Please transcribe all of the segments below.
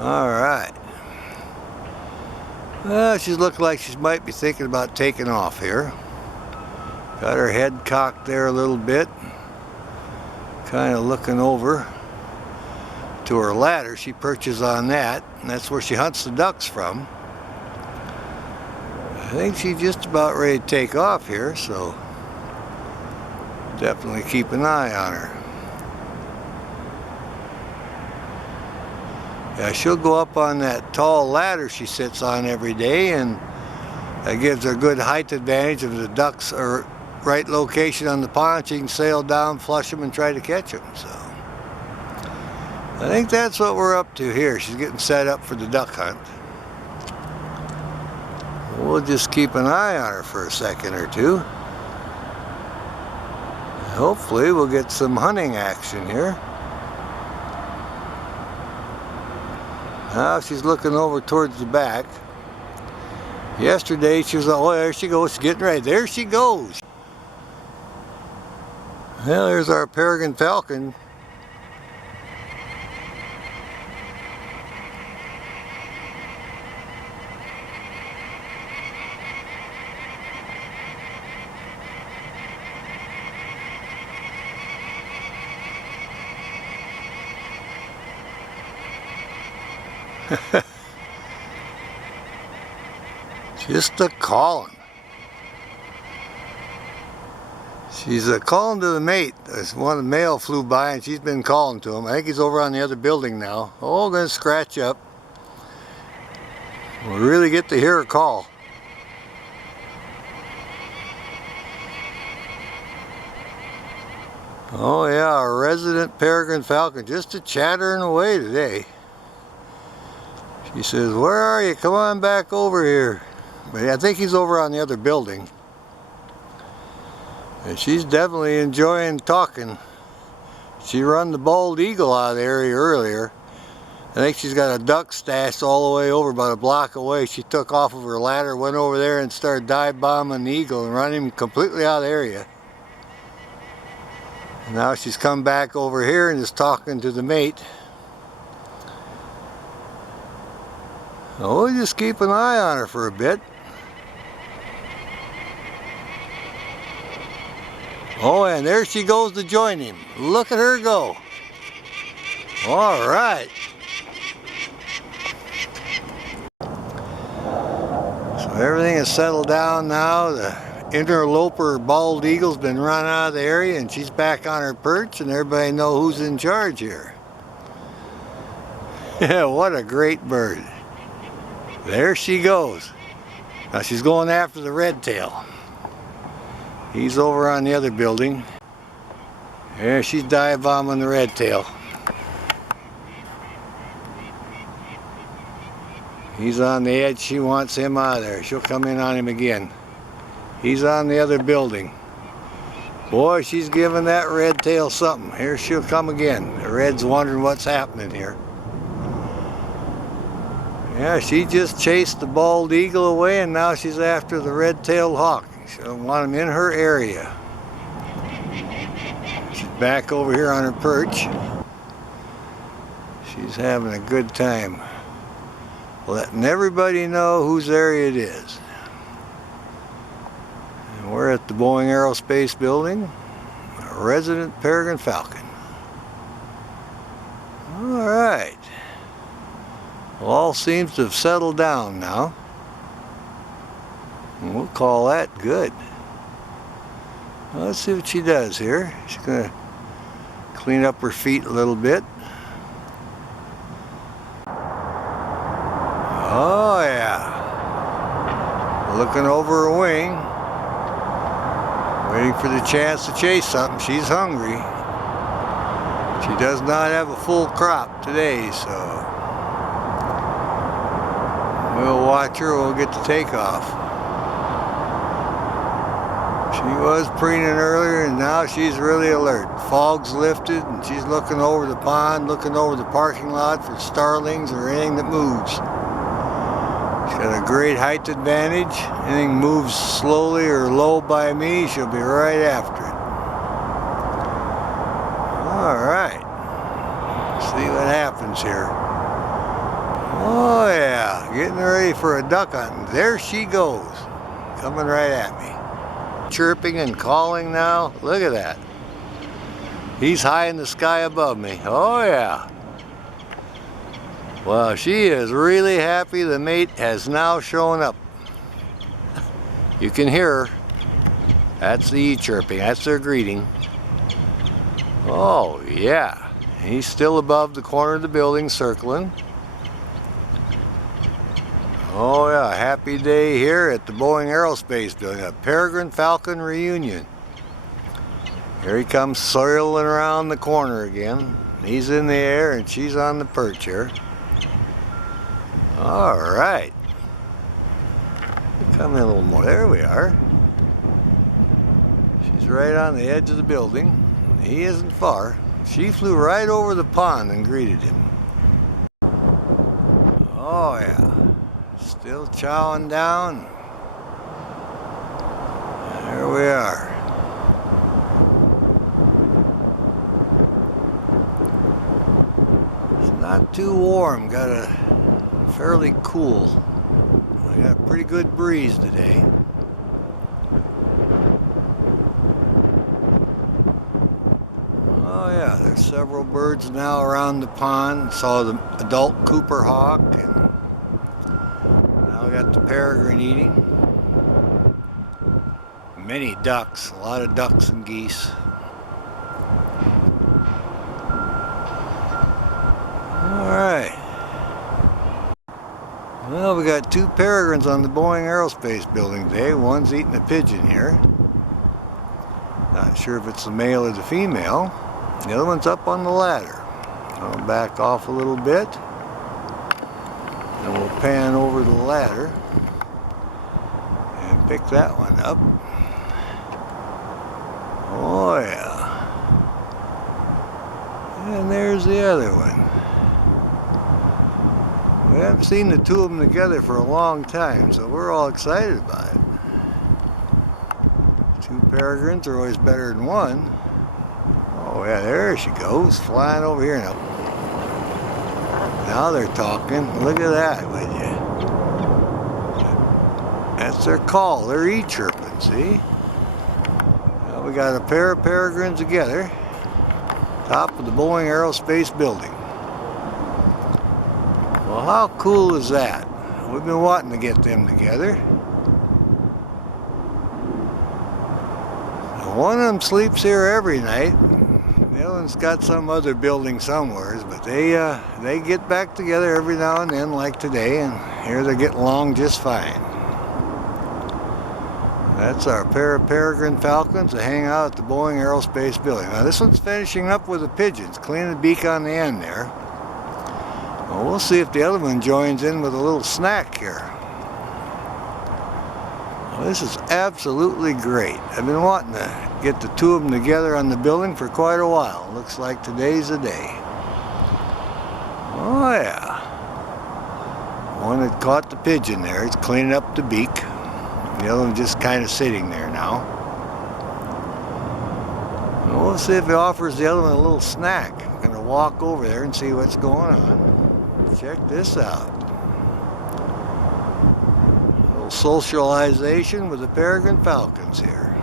Alright. Well, she's looking like she might be thinking about taking off here. Got her head cocked there a little bit. Kind of looking over to her ladder. She perches on that, and that's where she hunts the ducks from. I think she's just about ready to take off here, so definitely keep an eye on her. Yeah, she'll go up on that tall ladder she sits on every day, and that gives her a good height advantage. If the ducks are right location on the pond, she can sail down, flush them, and try to catch them. So I think that's what we're up to here. She's getting set up for the duck hunt. We'll just keep an eye on her for a second or two. Hopefully we'll get some hunting action here. Now she's looking over towards the back. Yesterday she was like, oh, there she goes, she's getting ready. There she goes. Well, there's our Peregrine Falcon. Just a calling. She's calling to the mate. One male flew by and she's been calling to him. I think he's over on the other building now. Oh, gonna scratch up. We'll really get to hear her call. Oh yeah, our resident Peregrine Falcon just a chattering away today. She says, where are you? Come on back over here. But I think he's over on the other building. And she's definitely enjoying talking. She run the bald eagle out of the area earlier. I think she's got a duck stashed all the way over about a block away. She took off of her ladder, went over there and started dive bombing the eagle and running him completely out of the area. And now she's come back over here and is talking to the mate. Oh, we'll just keep an eye on her for a bit. Oh, and there she goes to join him. Look at her go. All right. So everything is settled down now. The interloper bald eagle's been run out of the area and she's back on her perch and everybody knows who's in charge here. Yeah, what a great bird. There she goes. Now she's going after the red tail. He's over on the other building. There she's dive bombing the red tail. He's on the edge. She wants him out of there. She'll come in on him again. He's on the other building. Boy, she's giving that red tail something. Here she'll come again. The red's wondering what's happening here. Yeah, she just chased the bald eagle away and now she's after the red-tailed hawk. She'll want him in her area. She's back over here on her perch. She's having a good time letting everybody know whose area it is. And we're at the Boeing Aerospace building, a resident Peregrine Falcon. All right. Well, all seems to have settled down now. And we'll call that good. Well, let's see what she does here. She's going to clean up her feet a little bit. Oh yeah. Looking over her wing. Waiting for the chance to chase something. She's hungry. She does not have a full crop today, so we'll watch her. We'll get the takeoff. She was preening earlier and now she's really alert. Fog's lifted and she's looking over the pond, looking over the parking lot for starlings or anything that moves. She's got a great height advantage. Anything moves slowly or low by me, she'll be right after it. All right. See what happens here. Oh yeah, getting ready for a duck hunt. There she goes, coming right at me. Chirping and calling now. Look at that. He's high in the sky above me. Oh yeah. Well, she is really happy the mate has now shown up. You can hear her. That's the chirping. That's their greeting. Oh yeah. He's still above the corner of the building circling. Oh yeah, happy day here at the Boeing Aerospace building, a Peregrine Falcon reunion. Here he comes circling around the corner again. He's in the air and she's on the perch here. All right. Come in a little more. There we are. She's right on the edge of the building. He isn't far. She flew right over the pond and greeted him. Oh yeah. Still chowing down. There we are. It's not too warm. Got a fairly cool. I got a pretty good breeze today. Oh yeah, there's several birds now around the pond. Saw the adult Cooper hawk, and now we got the peregrine eating. Many ducks, a lot of ducks and geese. Alright. Well, we got two peregrines on the Boeing Aerospace building today. One's eating a pigeon here. Not sure if it's the male or the female. The other one's up on the ladder. I'll back off a little bit. And we'll pan over the ladder and pick that one up. Oh yeah. And there's the other one. We haven't seen the two of them together for a long time, so we're all excited about it. Two peregrines are always better than one. Oh yeah, there she goes, flying over here now. Now they're talking. Look at that, would you? That's their call. They're chirping, see? Now we got a pair of peregrines together. Top of the Boeing Aerospace building. Well, how cool is that? We've been wanting to get them together. Now, one of them sleeps here every night. The other one's got some other building somewhere, but they get back together every now and then, like today, and here they're getting along just fine. That's our pair of peregrine falcons that hang out at the Boeing Aerospace building. Now this one's finishing up with the pigeons, cleaning the beak on the end there. Well, we'll see if the other one joins in with a little snack here. Well, this is absolutely great. I've been wanting to get the two of them together on the building for quite a while. Looks like today's the day. Oh yeah. One that caught the pigeon there. He's cleaning up the beak. The other one's just kind of sitting there now. Well, we'll see if he offers the other one a little snack. I'm going to walk over there and see what's going on. Check this out. A little socialization with the peregrine falcons here.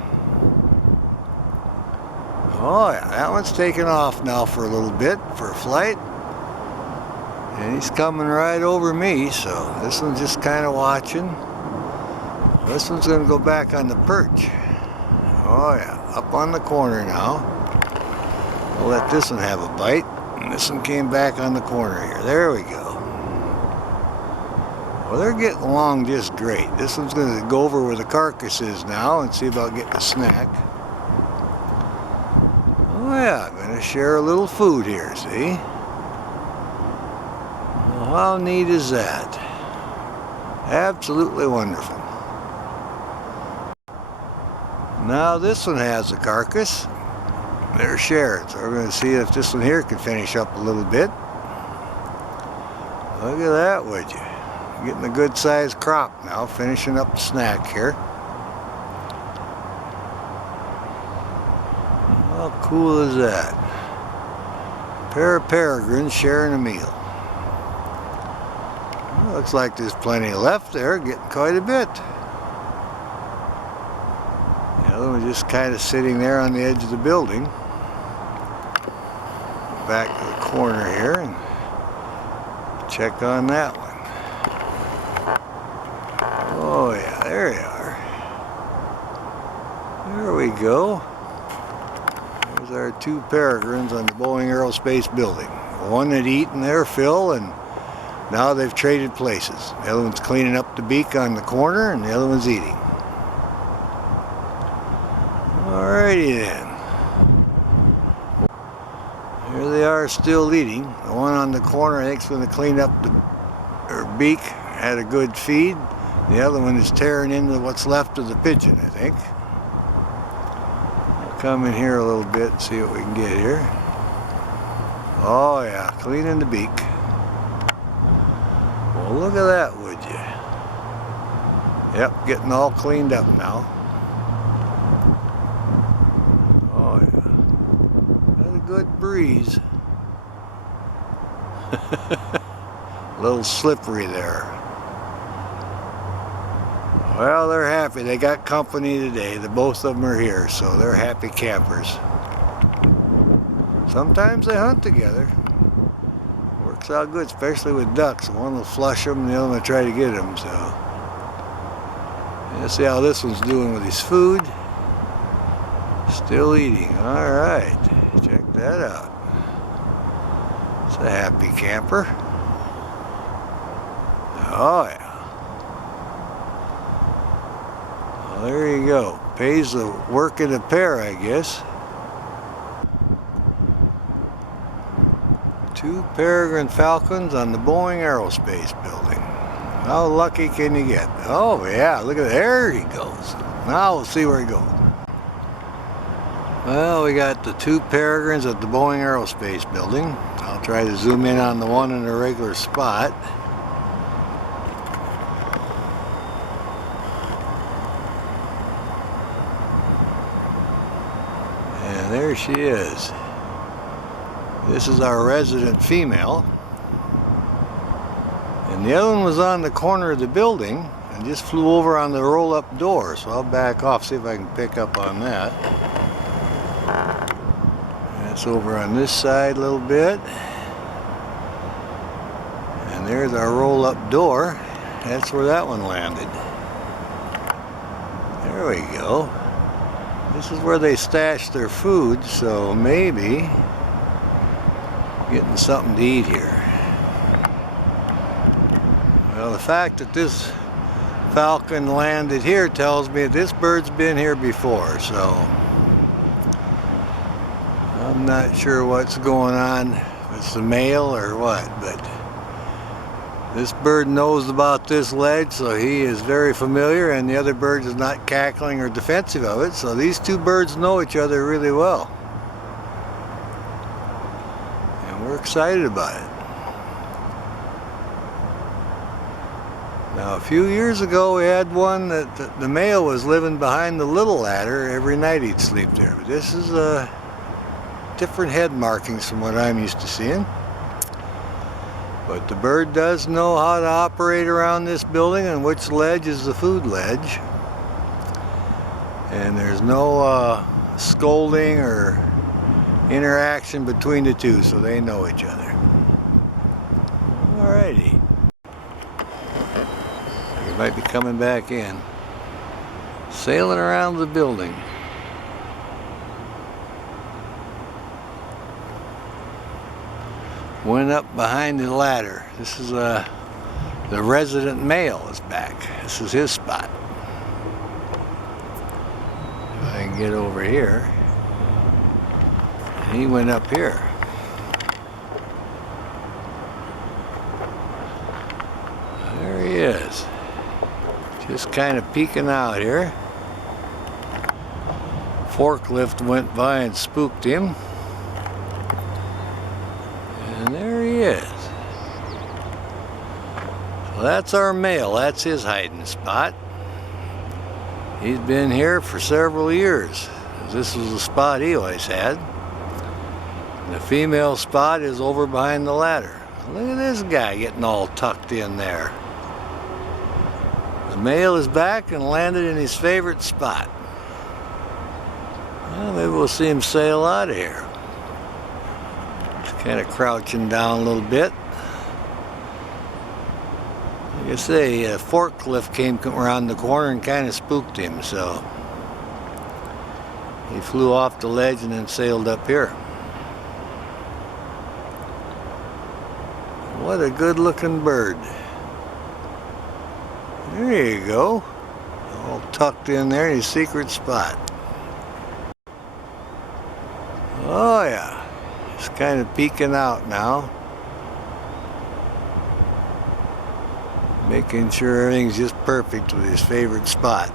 Oh yeah, that one's taking off now for a little bit for a flight. And he's coming right over me, so this one's just kind of watching. This one's going to go back on the perch. Oh yeah, up on the corner now. We'll let this one have a bite. And this one came back on the corner here. There we go. Well, they're getting along just great. This one's going to go over where the carcass is now and see about getting a snack. Oh yeah, I'm going to share a little food here, see? Well, how neat is that? Absolutely wonderful. Now this one has a carcass. They're shared, so we're going to see if this one here can finish up a little bit. Look at that, would you? Getting a good sized crop now, finishing up the snack here. How cool is that? A pair of peregrines sharing a meal. Looks like there's plenty left there, getting quite a bit. The other one's just kind of sitting there on the edge of the building. Back to the corner here and check on that one. Oh yeah, there you are. There we go. There's our two Peregrines on the Boeing Aerospace building. One had eaten their fill and now they've traded places. The other one's cleaning up the beak on the corner and the other one's eating. Alrighty then. Here they are still eating. The one on the corner I think is going to clean up her beak, had a good feed. The other one is tearing into what's left of the pigeon, I think. We'll come in here a little bit and see what we can get here. Oh yeah, cleaning the beak. Well, look at that, would you? Yep, getting all cleaned up now. Oh yeah. Got a good breeze. A little slippery there. Well, they're happy. They got company today. Both of them are here, so they're happy campers. Sometimes they hunt together. Works out good, especially with ducks. One will flush them and the other one will try to get them. So, let's see how this one's doing with his food. Still eating. All right, check that out. It's a happy camper. Oh yeah. Well, there you go. Pays the work in a pair, I guess. Two Peregrine Falcons on the Boeing Aerospace building. How lucky can you get? Oh yeah, look at there he goes. Now we'll see where he goes. Well, we got the two Peregrines at the Boeing Aerospace building. I'll try to zoom in on the one in a regular spot. And there she is. This is our resident female. And the other one was on the corner of the building and just flew over on the roll-up door. So I'll back off, see if I can pick up on that. That's over on this side a little bit. And there's our roll-up door. That's where that one landed. There we go. This is where they stash their food, so maybe getting something to eat here. Well, the fact that this falcon landed here tells me this bird's been here before, so I'm not sure what's going on, if it's the male or what, but this bird knows about this ledge, so he is very familiar, and the other bird is not cackling or defensive of it, so these two birds know each other really well. We're excited about it. Now, a few years ago, we had one that the male was living behind the little ladder. Every night he'd sleep there. But this is different head markings from what I'm used to seeing. But the bird does know how to operate around this building and which ledge is the food ledge. And there's no scolding or interaction between the two, so they know each other. Alrighty. We might be coming back in. Sailing around the building. Went up behind the ladder. This is the resident male is back. This is his spot. If I can get over here. He went up here. There he is. Just kind of peeking out here. Forklift went by and spooked him. And there he is. So that's our male. That's his hiding spot. He's been here for several years. This was the spot he always had. The female spot is over behind the ladder. Look at this guy getting all tucked in there. The male is back and landed in his favorite spot. Well, maybe we'll see him sail out of here. He's kind of crouching down a little bit. Like I say, a forklift came around the corner and kind of spooked him, so he flew off the ledge and then sailed up here. What a good looking bird. There you go. All tucked in there in his secret spot. Oh yeah. He's kind of peeking out now. Making sure everything's just perfect with his favorite spot.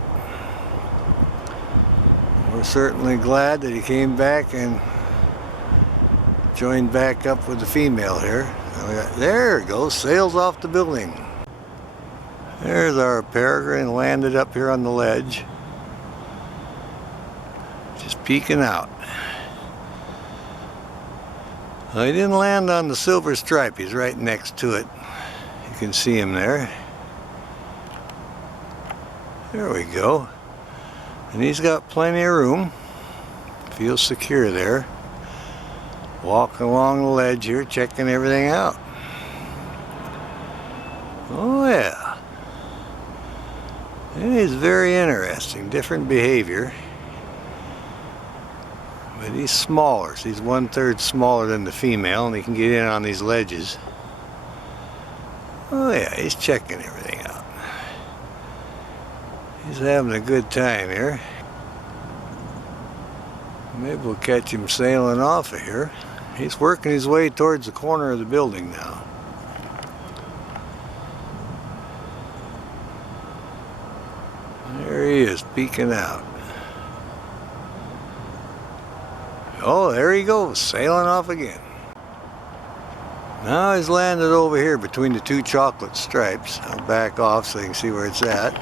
We're certainly glad that he came back and joined back up with the female here. There it goes, sails off the building. There's our Peregrine, landed up here on the ledge. Just peeking out. Well, he didn't land on the silver stripe, he's right next to it. You can see him there. There we go. And he's got plenty of room. Feels secure there. Walking along the ledge here, checking everything out. Oh yeah. It is very interesting, different behavior. But he's smaller, so he's 1/3 smaller than the female, and he can get in on these ledges. Oh yeah, he's checking everything out. He's having a good time here. Maybe we'll catch him sailing off of here. He's working his way towards the corner of the building now. There he is, peeking out. Oh, there he goes, sailing off again. Now he's landed over here between the two chocolate stripes. I'll back off so you can see where it's at.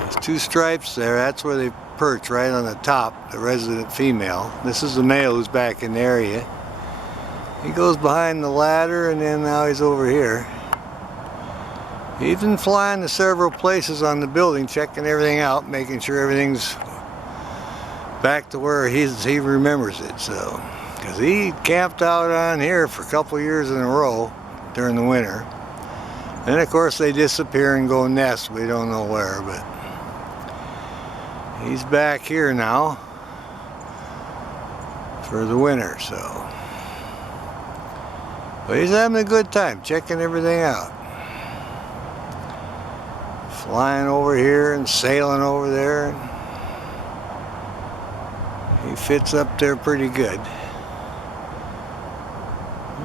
There's two stripes there, that's where they perch, right on the top, the resident female. This is the male who's back in the area. He goes behind the ladder and then now he's over here. He's been flying to several places on the building, checking everything out, making sure everything's back to where he remembers it. So, because he camped out on here for a couple years in a row during the winter. Then of course they disappear and go nest, we don't know where, but he's back here now for the winter, so. But he's having a good time, checking everything out. Flying over here and sailing over there. He fits up there pretty good.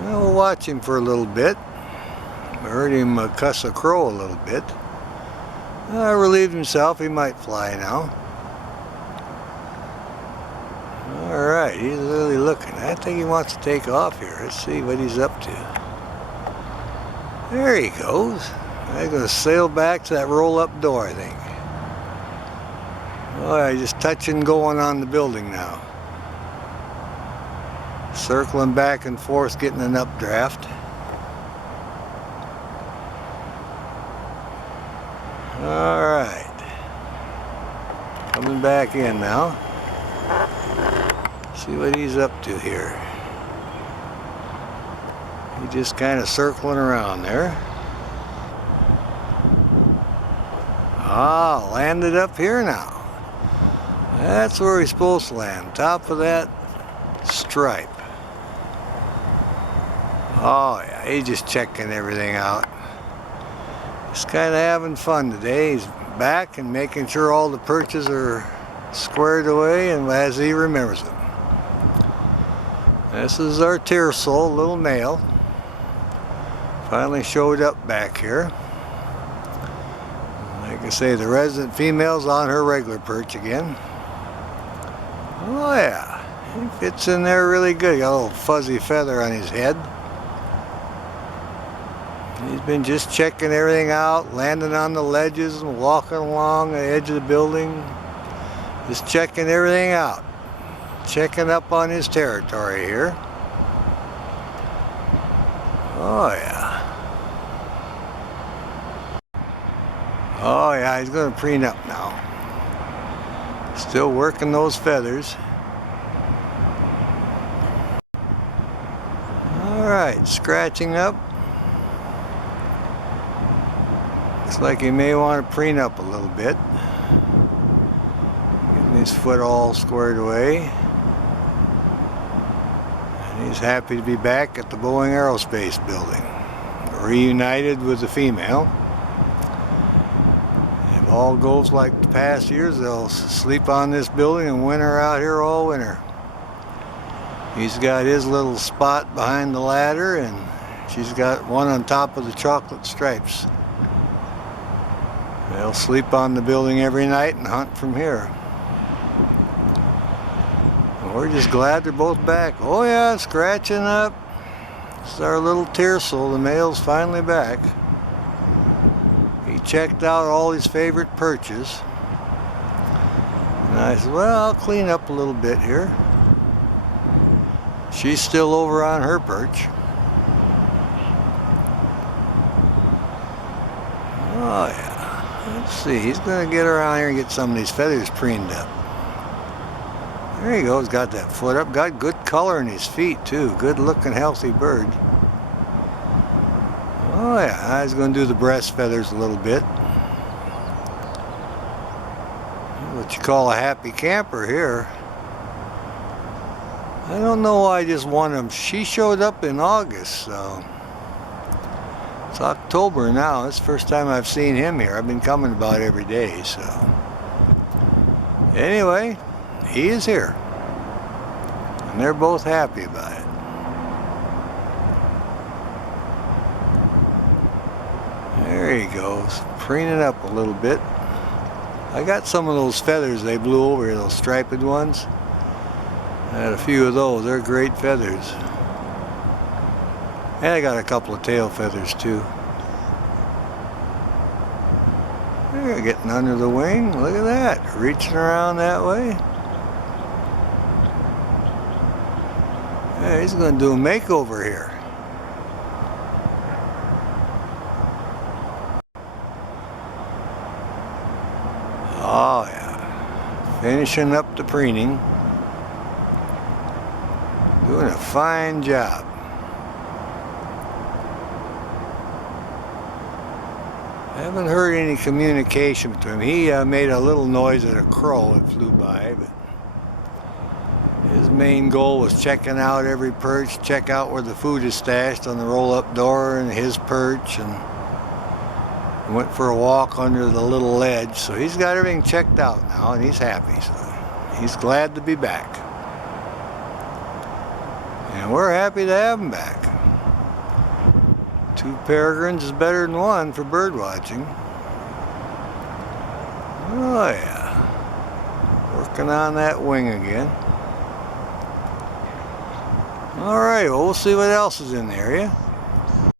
Well, we'll watch him for a little bit. I heard him cuss a crow a little bit. Relieved himself, he might fly now. Alright, he's really looking. I think he wants to take off here. Let's see what he's up to. There he goes. I'm going to sail back to that roll-up door, I think. Oh, yeah, just touching going on the building now. Circling back and forth, getting an updraft. Alright. Coming back in now. See what he's up to here. He's just kind of circling around there. Ah, landed up here now. That's where he's supposed to land, top of that stripe. Oh yeah, he's just checking everything out. He's kind of having fun today. He's back and making sure all the perches are squared away and as he remembers them. This is our Tearsol, little male. Finally showed up back here. Like I say, the resident female's on her regular perch again. Oh yeah, he fits in there really good. Got a little fuzzy feather on his head. He's been just checking everything out, landing on the ledges and walking along the edge of the building. Just checking everything out. Checking up on his territory here. Oh yeah. Oh yeah, he's going to preen up now. Still working those feathers. Alright, scratching up. Looks like he may want to preen up a little bit. Getting his foot all squared away. And he's happy to be back at the Boeing Aerospace building. Reunited with the female. If all goes like the past years, they'll sleep on this building and winter out here all winter. He's got his little spot behind the ladder, and she's got one on top of the chocolate stripes. They'll sleep on the building every night and hunt from here. We're just glad they're both back. Oh yeah, scratching up. It's our little Tiercel. The male's finally back. He checked out all his favorite perches. And I said, well, I'll clean up a little bit here. She's still over on her perch. Oh yeah. Let's see. He's going to get around here and get some of these feathers preened up. There he goes. Got that foot up. Got good color in his feet too. Good looking, healthy bird. Oh yeah. I was going to do the breast feathers a little bit. What you call a happy camper here. I don't know why I just won him. She showed up in August, so it's October now. It's the first time I've seen him here. I've been coming about every day, so anyway, he is here, and they're both happy about it. There he goes, preening up a little bit. I got some of those feathers they blew over here, those striped ones. I had a few of those. They're great feathers. And I got a couple of tail feathers too. They're getting under the wing. Look at that. Reaching around that way. Yeah, he's going to do a makeover here. Oh yeah. Finishing up the preening. Doing a fine job. I haven't heard any communication between them. He made a little noise at a crow that flew by, but his main goal was checking out every perch, check out where the food is stashed on the roll-up door and his perch, and went for a walk under the little ledge. So he's got everything checked out now, and he's happy. So he's glad to be back. And we're happy to have him back. 2 peregrines is better than 1 for bird watching. Oh yeah. Working on that wing again. Alright, well, we'll see what else is in the area.